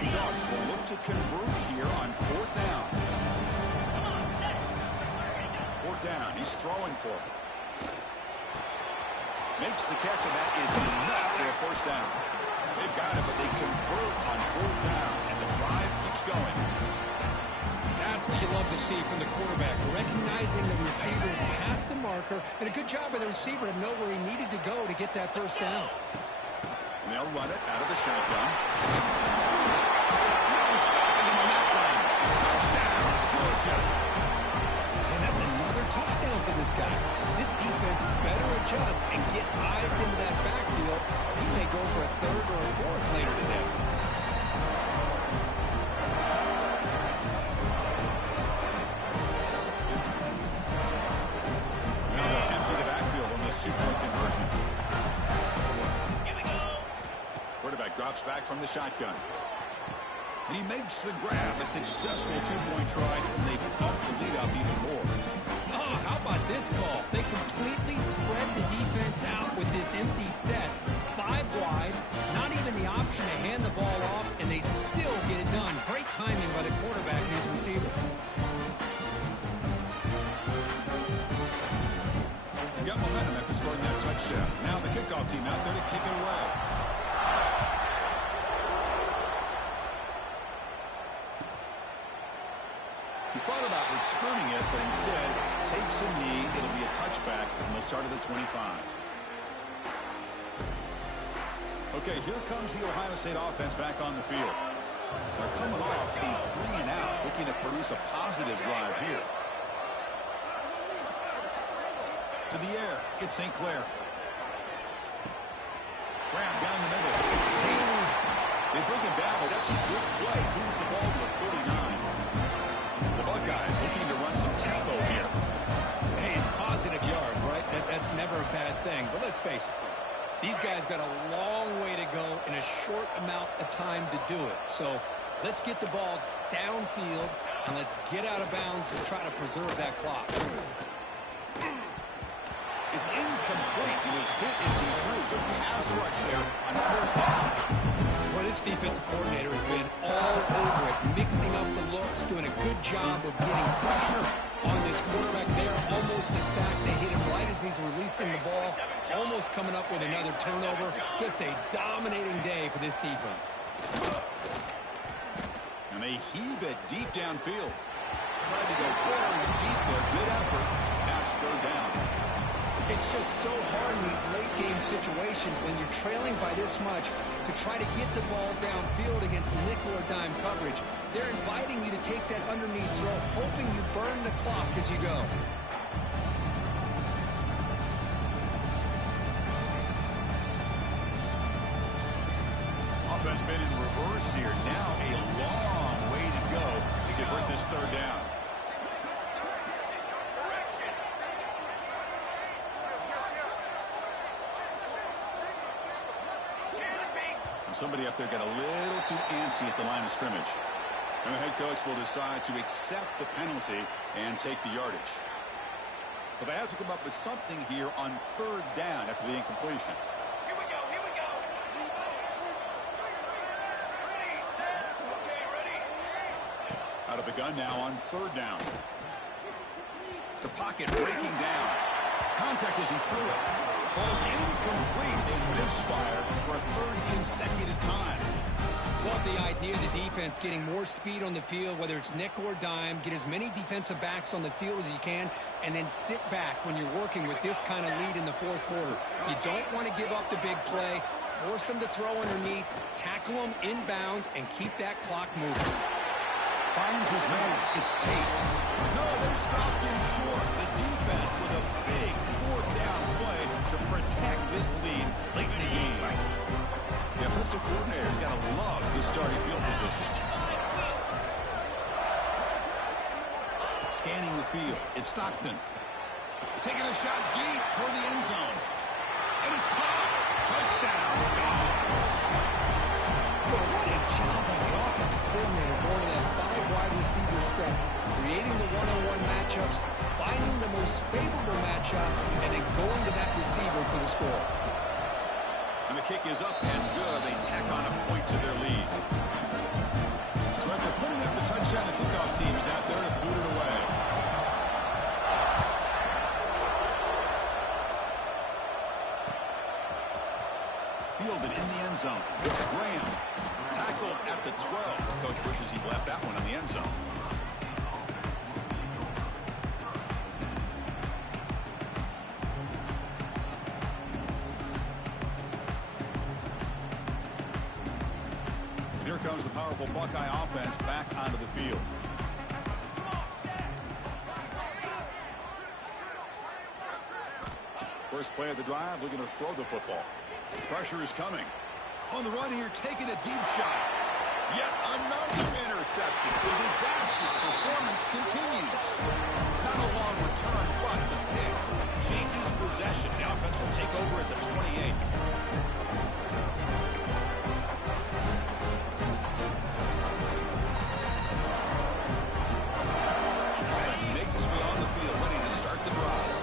The Dogs will look to convert here on 4th down. 4th down. He's throwing for it. Makes the catch, and that is enough for a 1st down. They've got it, but they convert on 4th down, and the drive keeps going. That's what you love to see from the quarterback, recognizing the receiver's past the marker, and a good job by the receiver to know where he needed to go to get that 1st down. And they'll run it out of the shotgun. No stopping him on that one. Touchdown, Georgia. And that's another touchdown for this guy. This defense better adjust and get eyes into that backfield. He may go for a 3rd or a 4th later today. Now they'll empty the backfield on this 2-point conversion. Here we go. Quarterback drops back from the shotgun. And he makes the grab. A successful 2-point try, and they bump the lead up even more. Oh, how about this call? They completely spread the defense out with this empty set. 5 wide, not even the option to hand the ball off, and they still get it done. Great timing by the quarterback and his receiver. You got momentum after scoring that touchdown. Now the kickoff team out there to kick it away. He thought about returning it, but instead takes a knee. It'll be a touchback, and they'll start at the 25. Okay, here comes the Ohio State offense back on the field. They're coming off a 3-and-out, looking to produce a positive drive here. To the air, it's St. Clair. Grab down the middle. It's Taylor. They break him down, but that's a good play. Moves the ball to a 39. The Buckeyes looking to run some tempo here. Hey, it's positive yards, right? That's never a bad thing. But let's face it, folks. These guys got a long way to go in a short amount of time to do it. So let's get the ball downfield, and let's get out of bounds to try to preserve that clock. It's incomplete. He was hit as he threw. Good pass rush there on 1st down. Well, this defensive coordinator has been all over it, mixing up the looks, doing a good job of getting pressure on this quarterback there. Almost a sack. They hit him right as he's releasing the ball. Almost coming up with another turnover. Just a dominating day for this defense. And they heave it deep downfield. Tried to go very deep there. Good effort. Now it's 3rd down. It's just so hard in these late-game situations when you're trailing by this much to try to get the ball downfield against nickel or dime coverage. They're inviting you to take that underneath throw, hoping you burn the clock as you go. Offense been in reverse here. Now a long way to go to convert this 3rd down. Somebody up there got a little too antsy at the line of scrimmage. And the head coach will decide to accept the penalty and take the yardage. So they have to come up with something here on 3rd down after the incompletion. Here we go. Here we go. Ready, set. Okay, ready. Out of the gun now on 3rd down. The pocket breaking down. Contact as he threw it. Falls incomplete. They misfire for a 3rd consecutive time. Love the idea of the defense getting more speed on the field, whether it's nickel or dime. Get as many defensive backs on the field as you can, and then sit back when you're working with this kind of lead in the 4th quarter. You don't want to give up the big play. Force them to throw underneath, tackle them inbounds, and keep that clock moving. Finds his man. It's Tate. No, they're stopped in short. The defense with a big fourth down play to protect this lead late in the game. The offensive coordinator's got to love this starting field position. Scanning the field. It's Stockton. Taking a shot deep toward the end zone. And it's caught. Touchdown. Dogs. Well, what a job by the offensive coordinator going to that 5-wide receiver set, creating the one-on-one matchups, finding the most favorable matchup, and then going to that receiver for the score. And the kick is up and good. They tack on a point to their lead. So after putting up the touchdown, the kickoff team is out there to boot it away. Fielded in the end zone. It's Graham. Tackled at the 12. The coach wishes he'd left that one in the end zone. And here comes the powerful Buckeye offense back onto the field. First play of the drive, looking to throw the football. Pressure is coming. On the run here, taking a deep shot. Yet another interception. The disastrous performance continues. Not a long return, but the pick changes possession. The offense will take over at the 28. Offense makes its way on the field, ready to start the drive.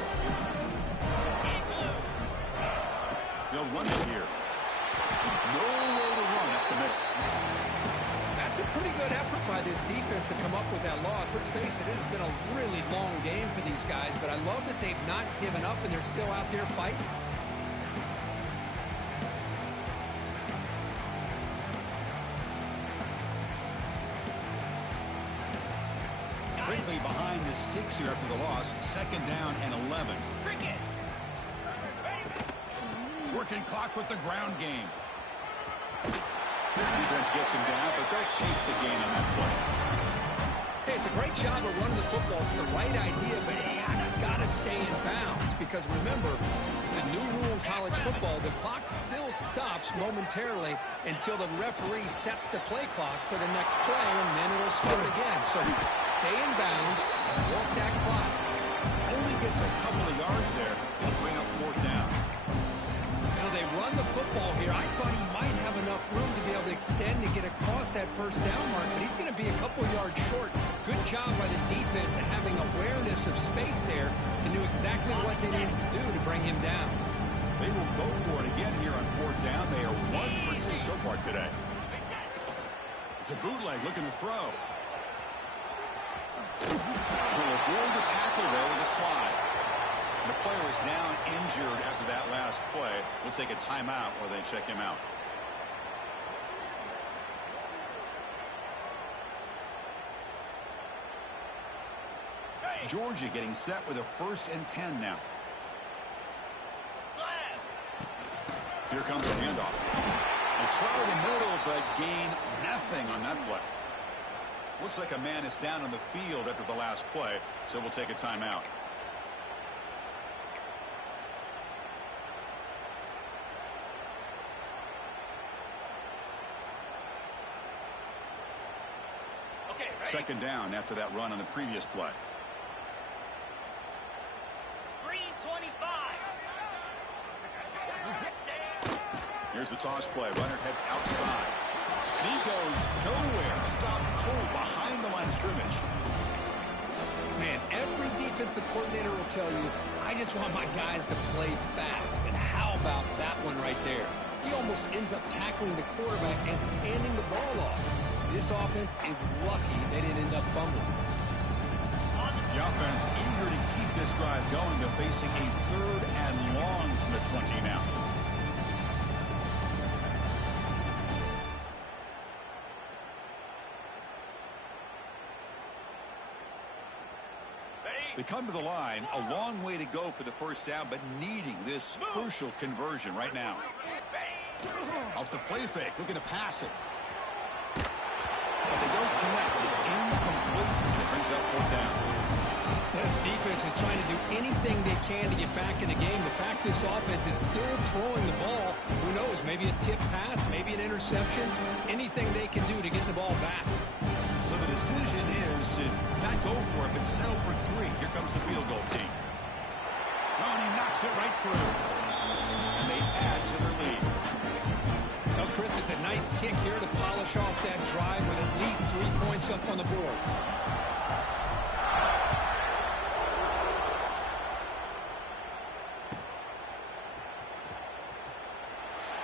They'll run it here. No way to run up the middle. That's a pretty good effort by this defense to come up with that loss. Let's face it, it's been a really long game for these guys, but I love that they've not given up and they're still out there fighting. Quickly behind the sticks here after the loss. Second down and 11. Working clock with the ground game. Defense gets him down, but they'll take the gain on that play. Hey, it's a great job of running the football. It's the right idea, but it's got to stay in bounds. Because remember, the new rule in college football, the clock still stops momentarily until the referee sets the play clock for the next play, and then it'll start again. So stay in bounds and work that clock. Only gets a couple of yards there. It'll bring up fourth down. Now they run the football here. I thought he might have enough room to be able to extend and get across that first down mark, but he's going to be a couple yards short. Good job by the defense of having awareness of space there and knew exactly what they needed to do to bring him down. They will go for it again here on fourth down. They are 1 for 2 so far today. It's a bootleg looking to throw. He'll avoid the tackle there with a slide. The player is down injured after that last play. We'll take a timeout while they check him out. Georgia getting set with a 1st and 10 now. Here comes the handoff. They try the middle, but gain nothing on that play. Looks like a man is down on the field after the last play, so we'll take a timeout. Second down after that run on the previous play. Green 25. Here's the toss play. Runner heads outside. And he goes nowhere. Stopped cold behind the line of scrimmage. Man, every defensive coordinator will tell you, I just want my guys to play fast. And how about that one right there? He almost ends up tackling the quarterback as he's handing the ball off. This offense is lucky they didn't end up fumbling. The offense eager to keep this drive going, but facing a 3rd and long from the 20 now. They come to the line, a long way to go for the first down, but needing this crucial conversion right now. Off the play fake, looking to pass it. But they don't connect. It's incomplete. brings up 4th down. This defense is trying to do anything they can to get back in the game. The fact this offense is still throwing the ball, who knows, maybe a tip pass, maybe an interception, anything they can do to get the ball back. So the decision is to not go for it, but settle for 3. Here comes the field goal team. Oh, and he knocks it right through. And they add to their lead. Now, Chris, it's a nice kick here to polish off that drive with at least 3 points up on the board.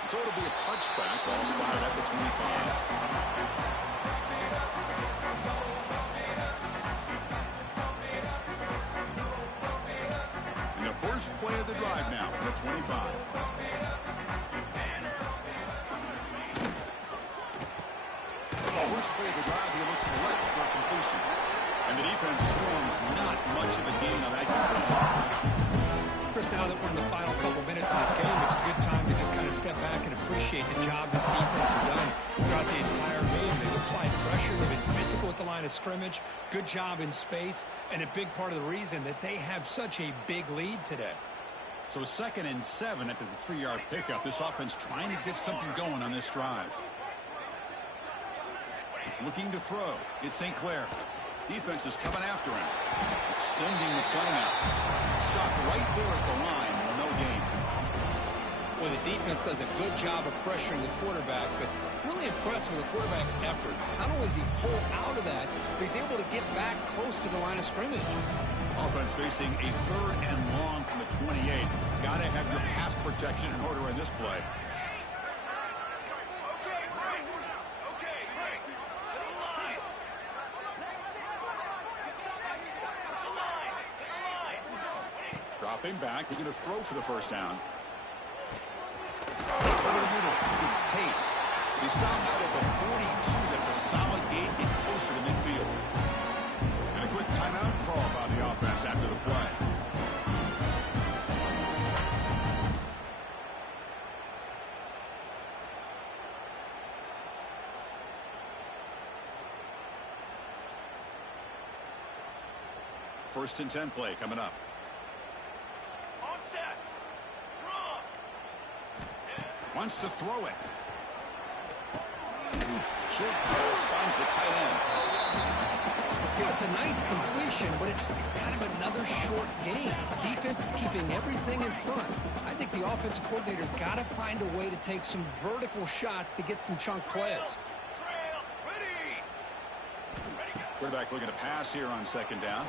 So it'll be a touchback, ball spotted at the 25. And the first play of the drive now from the 25. First play of the drive, he looks left for a completion. And the defense storms not much of a gain on that completion. Chris, now that we're in the final couple minutes of this game, it's a good time to just kind of step back and appreciate the job this defense has done throughout the entire game. They've applied pressure. They've been physical at the line of scrimmage. Good job in space. And a big part of the reason that they have such a big lead today. So 2nd and 7 after the 3-yard pickup. This offense trying to get something going on this drive. Looking to throw. It's St. Clair. Defense is coming after him. Extending the play now. Stopped right there at the line. No gain. Well, the defense does a good job of pressuring the quarterback, but really impressed with the quarterback's effort. Not only does he pull out of that, but he's able to get back close to the line of scrimmage. Offense facing a 3rd and long from the 28. Got to have your pass protection in order in this play. Dropping back, we're going to throw for the 1st down. Over the middle, it's Tate. He stopped out at the 42. That's a solid gain, get closer to midfield. And a quick timeout call by the offense after the play. First and 10 play coming up. Wants to throw it. Short pass finds the tight end. Yeah, it's a nice completion, but it's kind of another short game. The defense is keeping everything in front. I think the offensive coordinator's got to find a way to take some vertical shots to get some chunk plays. Quarterback looking to pass here on 2nd down.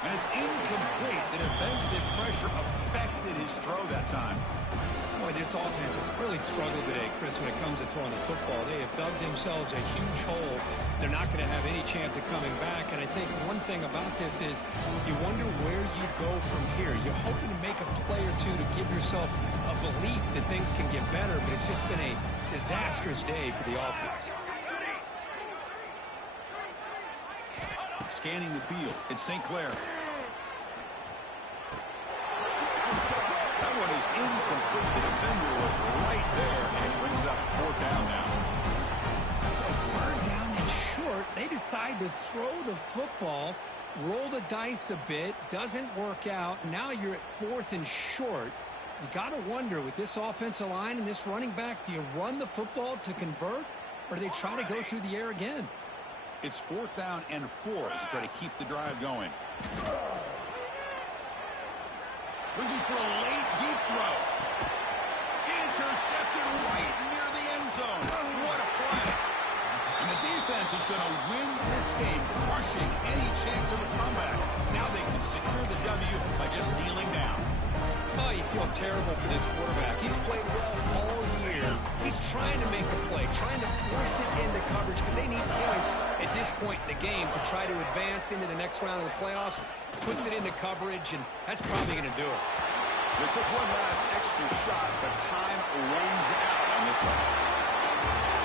And it's incomplete. The defensive pressure affected his throw that time. Boy, this offense has really struggled today, Chris, when it comes to throwing the football. They have dug themselves a huge hole. They're not going to have any chance of coming back. And I think one thing about this is you wonder where you go from here. You're hoping to make a play or two to give yourself a belief that things can get better, but it's just been a disastrous day for the offense. Scanning the field. It's St. Clair. That one is incomplete. The defender was right there, and it brings up 4th down now. 3rd down and short. They decide to throw the football, roll the dice a bit, doesn't work out. Now you're at 4th and short. You got to wonder, with this offensive line and this running back, do you run the football to convert, or do they try to go through the air again? It's 4th down and 4 as you try to keep the drive going. Looking for a late deep throw. Intercepted right near the end zone. What a play. And the defense is going to win this game, crushing any chance of a comeback. Now they can secure the W by just kneeling down. Oh, you feel terrible for this quarterback. He's played well all year. He's trying to make a play, trying to force it into coverage because they need points at this point in the game to try to advance into the next round of the playoffs. Puts it into coverage, and that's probably going to do it. They took one last extra shot, but time runs out on this one.